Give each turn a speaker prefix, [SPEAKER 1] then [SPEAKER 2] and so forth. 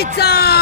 [SPEAKER 1] time